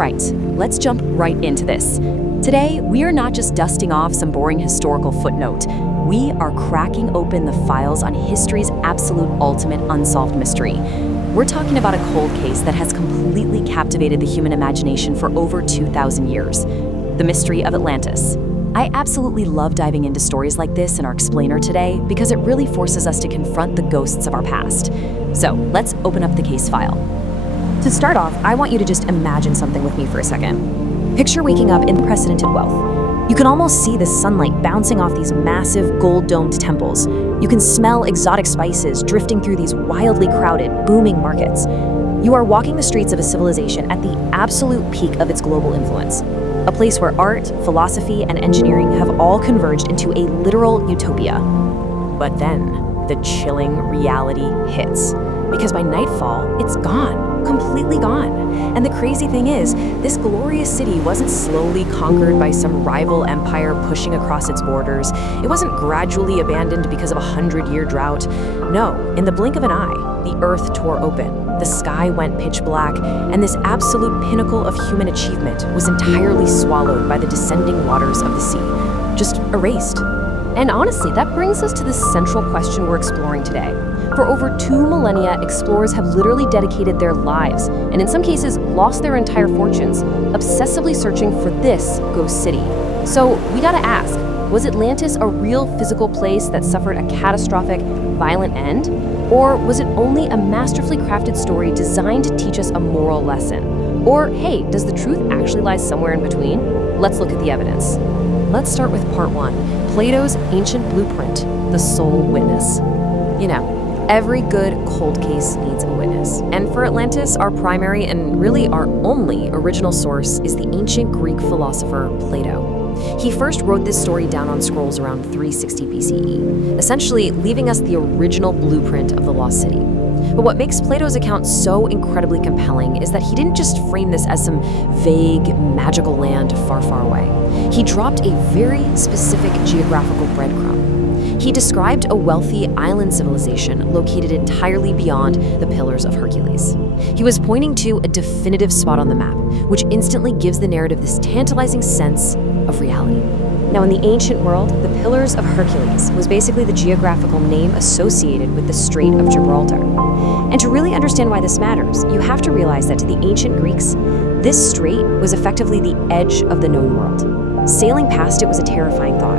right, let's jump right into this. Today, we are not just dusting off some boring historical footnote. We are cracking open the files on history's absolute ultimate unsolved mystery. We're talking about a cold case that has completely captivated the human imagination for over 2,000 years. The mystery of Atlantis. I absolutely love diving into stories like this in our explainer today because it really forces us to confront the ghosts of our past. So let's open up the case file. To start off, I want you to just imagine something with me for a second. Picture waking up in unprecedented wealth. You can almost see the sunlight bouncing off these massive gold-domed temples. You can smell exotic spices drifting through these wildly crowded, booming markets. You are walking the streets of a civilization at the absolute peak of its global influence. A place where art, philosophy, and engineering have all converged into a literal utopia. But then, the chilling reality hits. Because by nightfall, it's gone, completely gone. And the crazy thing is, this glorious city wasn't slowly conquered by some rival empire pushing across its borders. It wasn't gradually abandoned because of a 100-year drought. No, in the blink of an eye, the earth tore open, the sky went pitch black, and this absolute pinnacle of human achievement was entirely swallowed by the descending waters of the sea, just erased. And honestly, that brings us to the central question we're exploring today. For over 2 millennia, explorers have literally dedicated their lives, and in some cases, lost their entire fortunes, obsessively searching for this ghost city. So we gotta ask, was Atlantis a real physical place that suffered a catastrophic, violent end? Or was it only a masterfully crafted story designed to teach us a moral lesson? Or, hey, does the truth actually lie somewhere in between? Let's look at the evidence. Let's start with part 1, Plato's ancient blueprint, the sole witness. You know, every good cold case needs a witness. And for Atlantis, our primary and really our only original source is the ancient Greek philosopher Plato. He first wrote this story down on scrolls around 360 BCE, essentially leaving us the original blueprint of the lost city. But what makes Plato's account so incredibly compelling is that he didn't just frame this as some vague, magical land far, far away. He dropped a very specific geographical breadcrumb. He described a wealthy island civilization located entirely beyond the Pillars of Hercules. He was pointing to a definitive spot on the map, which instantly gives the narrative this tantalizing sense of reality. Now, in the ancient world, the Pillars of Hercules was basically the geographical name associated with the Strait of Gibraltar. And to really understand why this matters, you have to realize that to the ancient Greeks, this strait was effectively the edge of the known world. Sailing past it was a terrifying thought.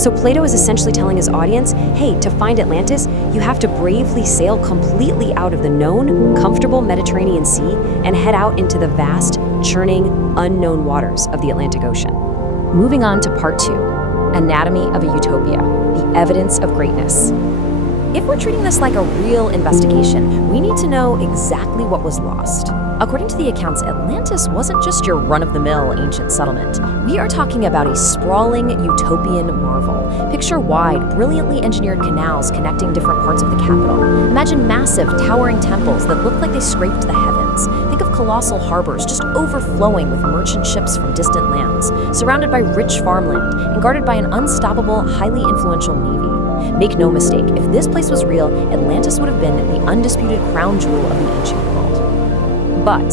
So Plato is essentially telling his audience, hey, to find Atlantis, you have to bravely sail completely out of the known, comfortable Mediterranean Sea and head out into the vast, churning, unknown waters of the Atlantic Ocean. Moving on to part 2, Anatomy of a Utopia, the evidence of greatness. If we're treating this like a real investigation, we need to know exactly what was lost. According to the accounts, Atlantis wasn't just your run-of-the-mill ancient settlement. We are talking about a sprawling utopian marvel. Picture wide, brilliantly engineered canals connecting different parts of the capital. Imagine massive, towering temples that look like they scraped the heavens. Think of colossal harbors just overflowing with merchant ships from distant lands, surrounded by rich farmland and guarded by an unstoppable, highly influential navy. Make no mistake, if this place was real, Atlantis would have been the undisputed crown jewel of the ancient world. But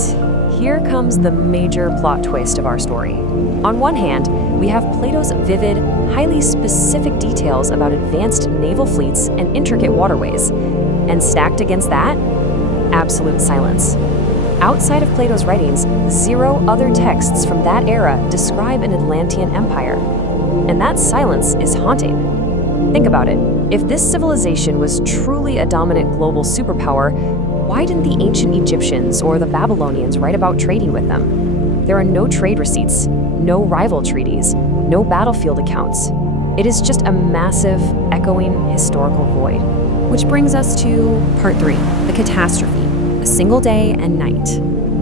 here comes the major plot twist of our story. On one hand, we have Plato's vivid, highly specific details about advanced naval fleets and intricate waterways. And stacked against that, absolute silence. Outside of Plato's writings, 0 other texts from that era describe an Atlantean empire. And that silence is haunting. Think about it. If this civilization was truly a dominant global superpower, why didn't the ancient Egyptians or the Babylonians write about trading with them? There are no trade receipts, no rival treaties, no battlefield accounts. It is just a massive, echoing historical void. Which brings us to part 3, the catastrophe, a single day and night.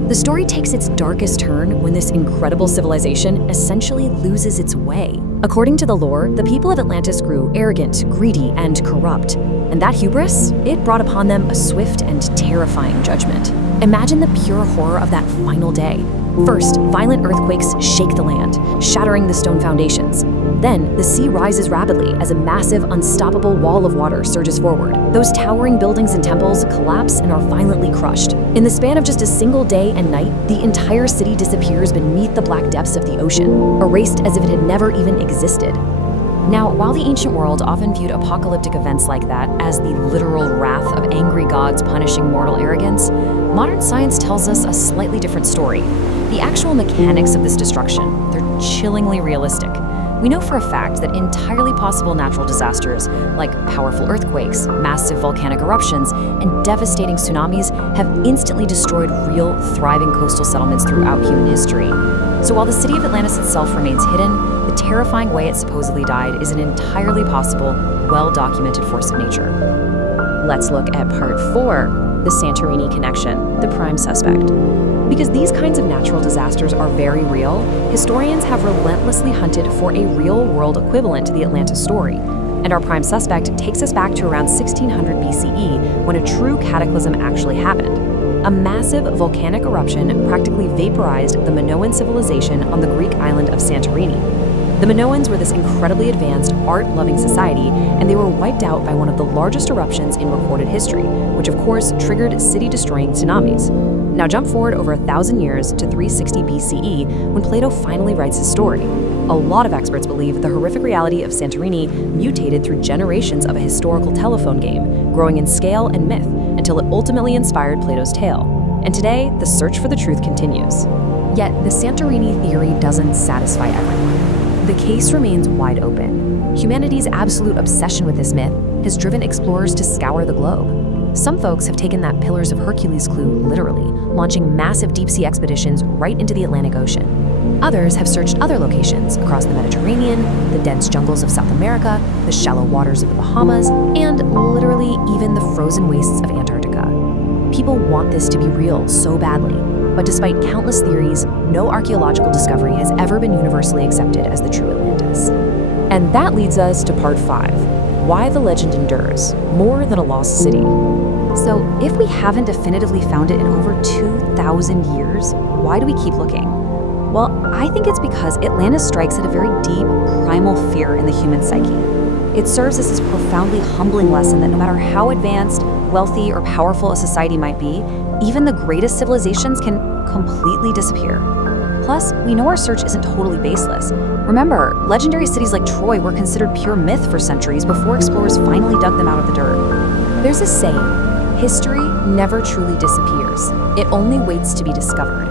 The story takes its darkest turn when this incredible civilization essentially loses its way. According to the lore, the people of Atlantis grew arrogant, greedy, and corrupt. And that hubris, it brought upon them a swift and terrifying judgment. Imagine the pure horror of that final day. First, violent earthquakes shake the land, shattering the stone foundations. Then, the sea rises rapidly as a massive, unstoppable wall of water surges forward. Those towering buildings and temples collapse and are violently crushed. In the span of just a single day and and night, the entire city disappears beneath the black depths of the ocean, erased as if it had never even existed. Now, while the ancient world often viewed apocalyptic events like that as the literal wrath of angry gods punishing mortal arrogance, modern science tells us a slightly different story. The actual mechanics of this destruction, they're chillingly realistic. We know for a fact that entirely possible natural disasters, like powerful earthquakes, massive volcanic eruptions, and devastating tsunamis, have instantly destroyed real, thriving coastal settlements throughout human history. So while the city of Atlantis itself remains hidden, the terrifying way it supposedly died is an entirely possible, well-documented force of nature. Let's look at part 4, the Santorini connection, the prime suspect. Because these kinds of natural disasters are very real, historians have relentlessly hunted for a real-world equivalent to the Atlantis story. And our prime suspect takes us back to around 1600 BCE, when a true cataclysm actually happened. A massive volcanic eruption practically vaporized the Minoan civilization on the Greek island of Santorini. The Minoans were this incredibly advanced, art-loving society, and they were wiped out by one of the largest eruptions in recorded history, which of course triggered city-destroying tsunamis. Now jump forward over 1,000 years to 360 BCE, when Plato finally writes his story. A lot of experts believe the horrific reality of Santorini mutated through generations of a historical telephone game, growing in scale and myth, until it ultimately inspired Plato's tale. And today, the search for the truth continues. Yet, the Santorini theory doesn't satisfy everyone. The case remains wide open. Humanity's absolute obsession with this myth has driven explorers to scour the globe. Some folks have taken that Pillars of Hercules clue literally, launching massive deep-sea expeditions right into the Atlantic Ocean. Others have searched other locations across the Mediterranean, the dense jungles of South America, the shallow waters of the Bahamas, and literally even the frozen wastes of Antarctica. People want this to be real so badly, but despite countless theories, no archaeological discovery has ever been universally accepted as the true Atlantis. And that leads us to part 5, why the legend endures, more than a lost city. So if we haven't definitively found it in over 2,000 years, why do we keep looking? Well, I think it's because Atlantis strikes at a very deep, primal fear in the human psyche. It serves as this profoundly humbling lesson that no matter how advanced, wealthy, or powerful a society might be, even the greatest civilizations can completely disappear. Plus, we know our search isn't totally baseless. Remember, legendary cities like Troy were considered pure myth for centuries before explorers finally dug them out of the dirt. There's a saying, history never truly disappears. It only waits to be discovered.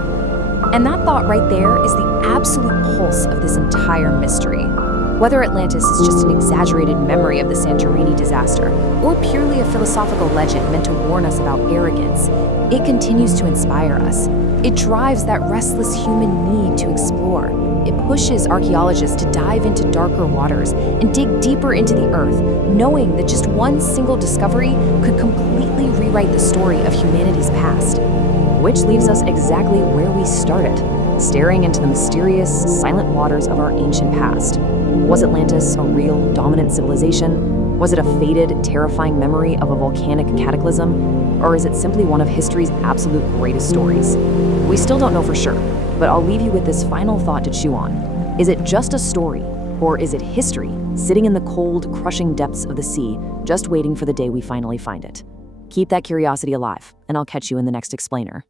And that thought right there is the absolute pulse of this entire mystery. Whether Atlantis is just an exaggerated memory of the Santorini disaster, or purely a philosophical legend meant to warn us about arrogance, it continues to inspire us. It drives that restless human need to explore. It pushes archaeologists to dive into darker waters and dig deeper into the earth, knowing that just one single discovery could completely rewrite the story of humanity's past. Which leaves us exactly where we started, staring into the mysterious, silent waters of our ancient past. Was Atlantis a real, dominant civilization? Was it a faded, terrifying memory of a volcanic cataclysm? Or is it simply one of history's absolute greatest stories? We still don't know for sure, but I'll leave you with this final thought to chew on. Is it just a story, or is it history, sitting in the cold, crushing depths of the sea, just waiting for the day we finally find it? Keep that curiosity alive, and I'll catch you in the next explainer.